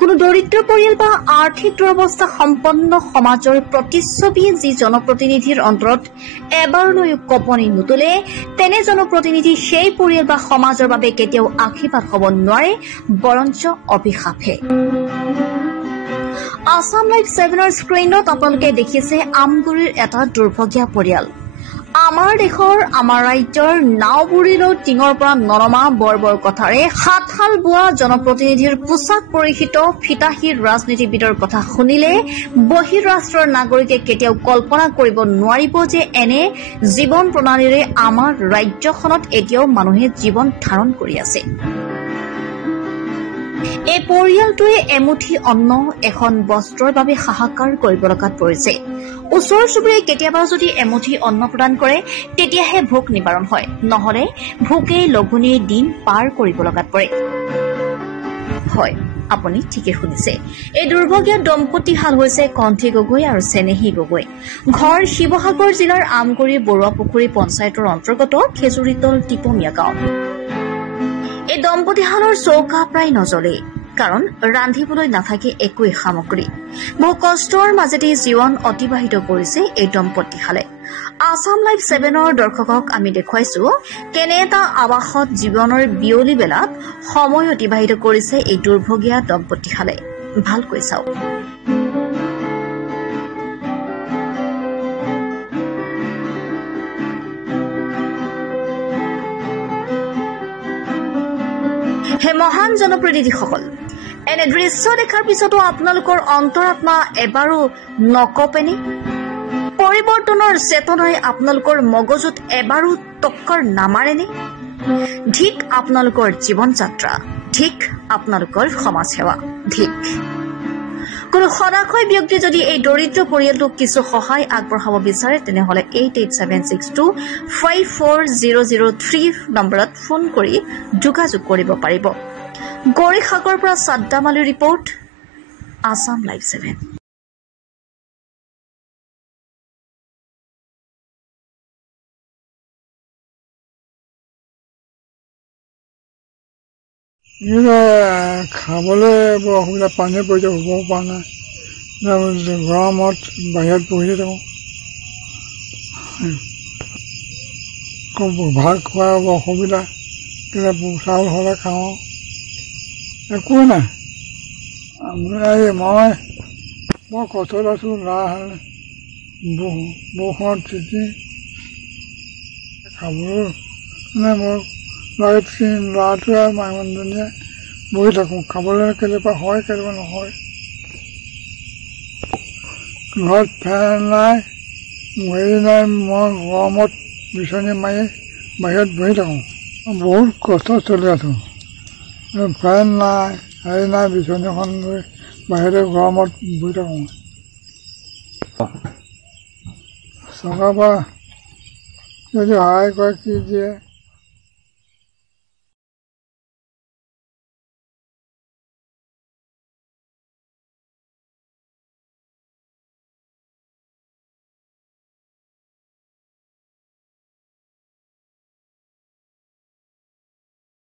কোনো দৰিদ্ৰ পৰিয়াল বা আৰ্থিক দুৰৱস্থা সম্পন্ন সমাজৰ প্ৰতিচ্ছবিয়ে যি জনপ্ৰতিনিধিৰ অন্তৰত এবাৰলৈও কঁপনি নুতুলে তেনে জনপ্ৰতিনিধি সেই পৰিয়াল বা সমাজৰ বাবে কেতিয়াও আশীৰ্বাদ হ'ব নোৱাৰে, বৰঞ্চ অভিশাপহে। আসাম লাইভ 7ৰ স্ক্ৰীনত আপোনালোকে দেখিছে আমগুৰিৰ এটা দুৰ্ভগীয়া পৰিয়াল। আমাৰ দেশৰ আমাৰ ৰাজ্যৰ নাওবুৰিলৈ টিঙৰ পৰা ননমা বৰ কথাৰে হাতশাল বোৱা জনপ্ৰতিনিধিৰ পোছাক পৰিহিত ফিতাহীৰ ৰাজনীতিবিদৰ কথা শুনিলে বহিৰাষ্ট্ৰৰ নাগৰিকে কেতিয়াও কল্পনা কৰিব নোৱাৰিব যে এনে জীৱন প্ৰণালীৰে আমাৰ ৰাজ্যখনত এতিয়াও মানুহে জীৱন ধাৰণ কৰি আছে। এই পৰিয়ালটোৱে এমুঠি অন্ন এখন বস্ত্ৰৰ বাবে হাহাকাৰ কৰিব লগাত পৰিছে। ওচৰ চুবুৰীয়াই কেতিয়াবা যদি এমুঠি অন্ন প্ৰদান কৰে তেতিয়াহে ভোক নিবাৰণ হয়, নহলে ভোকে লঘোণে দিন পাৰ কৰিব লগাত পৰে। হয়, আপুনি ঠিকে শুনিছে। এই দুৰ্ভগীয়া দম্পতীহাল হৈছে কণ্ঠী গগৈ আৰু চেনেহী গগৈ। ঘৰ শিৱসাগৰ জিলাৰ আমগুৰিৰ বৰুৱা পুখুৰী পঞ্চায়তৰ অন্তৰ্গত খেজুৰিতল টিপমীয়া গাঁও। এই দম্পতীহালৰ চৌকা প্ৰায় নজ্বলেই, কাৰণ ৰান্ধিবলৈ নাথাকে একোৱেই সামগ্ৰী। বহু কষ্টৰ মাজেদি জীৱন অতিবাহিত কৰিছে এই দম্পতীহালে। আসাম লাইভ 7ৰ দৰ্শকক আমি দেখুৱাইছো কেনে এটা আৱাসত জীৱনৰ বিয়লি বেলাত সময় অতিবাহিত কৰিছে এই দুৰ্ভগীয়া দম্পতীহালে। ভালকৈ চাওক। হে মহান জনপ্ৰতিনিধিসকল, এনে দৃশ্য দেখাৰ পিছতো আপোনালোকৰ অন্তৰাত্মা এবাৰো নকপেনে? পৰিৱৰ্তনৰ চেতনাই আপোনালোকৰ মগজুত এবাৰো টক্কৰ নামাৰেনে? ধিক আপোনালোকৰ জীৱন যাত্ৰা, ধিক আপোনালোকৰ সমাজ সেৱা, ধিক। কোনো সদাশয় ব্যক্তি যদি এই দৰিদ্ৰ পৰিয়ালটোক কিছু সহায় আগবঢ়াব বিচাৰে তেনেহলে 8876254003 নম্বৰত ফোন কৰি যোগাযোগ কৰিব পাৰিব। গৌৰীসাগৰৰ পৰা সাদ্দাম আলীৰ ৰিপৰ্ট, আসাম লাইভ 7। খাবলৈ বৰ অসুবিধা, পানী পৰিছে, শুব পৰা নাই। গৰমত বাহিৰত বহি থাকোঁ। ভাত খোৱা বৰ অসুবিধা, কেতিয়াবা চাউল হ'লে খাওঁ, একোৱেই নাই। মই বৰ কষ্টত আছোঁ। বৰষুণত তিতি খাবলৈ মানে মোৰ ল'ৰাটোৱে মানুহজনীয়ে বহি থাকোঁ। খাবলৈ কেতিয়াবা হয়, কেতিয়াবা নহয়। ঘৰত ফেন নাই, হেৰি নাই। মই গৰমত বিচনী মাৰি বাহিৰত বহি থাকোঁ। বহুত কষ্ট চলি আছোঁ। ফেন নাই, হেৰি নাই, বিচনীখন লৈ বাহিৰতে গৰমত বহি থাকোঁ। চৰকাৰৰ পৰা যদি সহায় কৰে কি দিয়ে।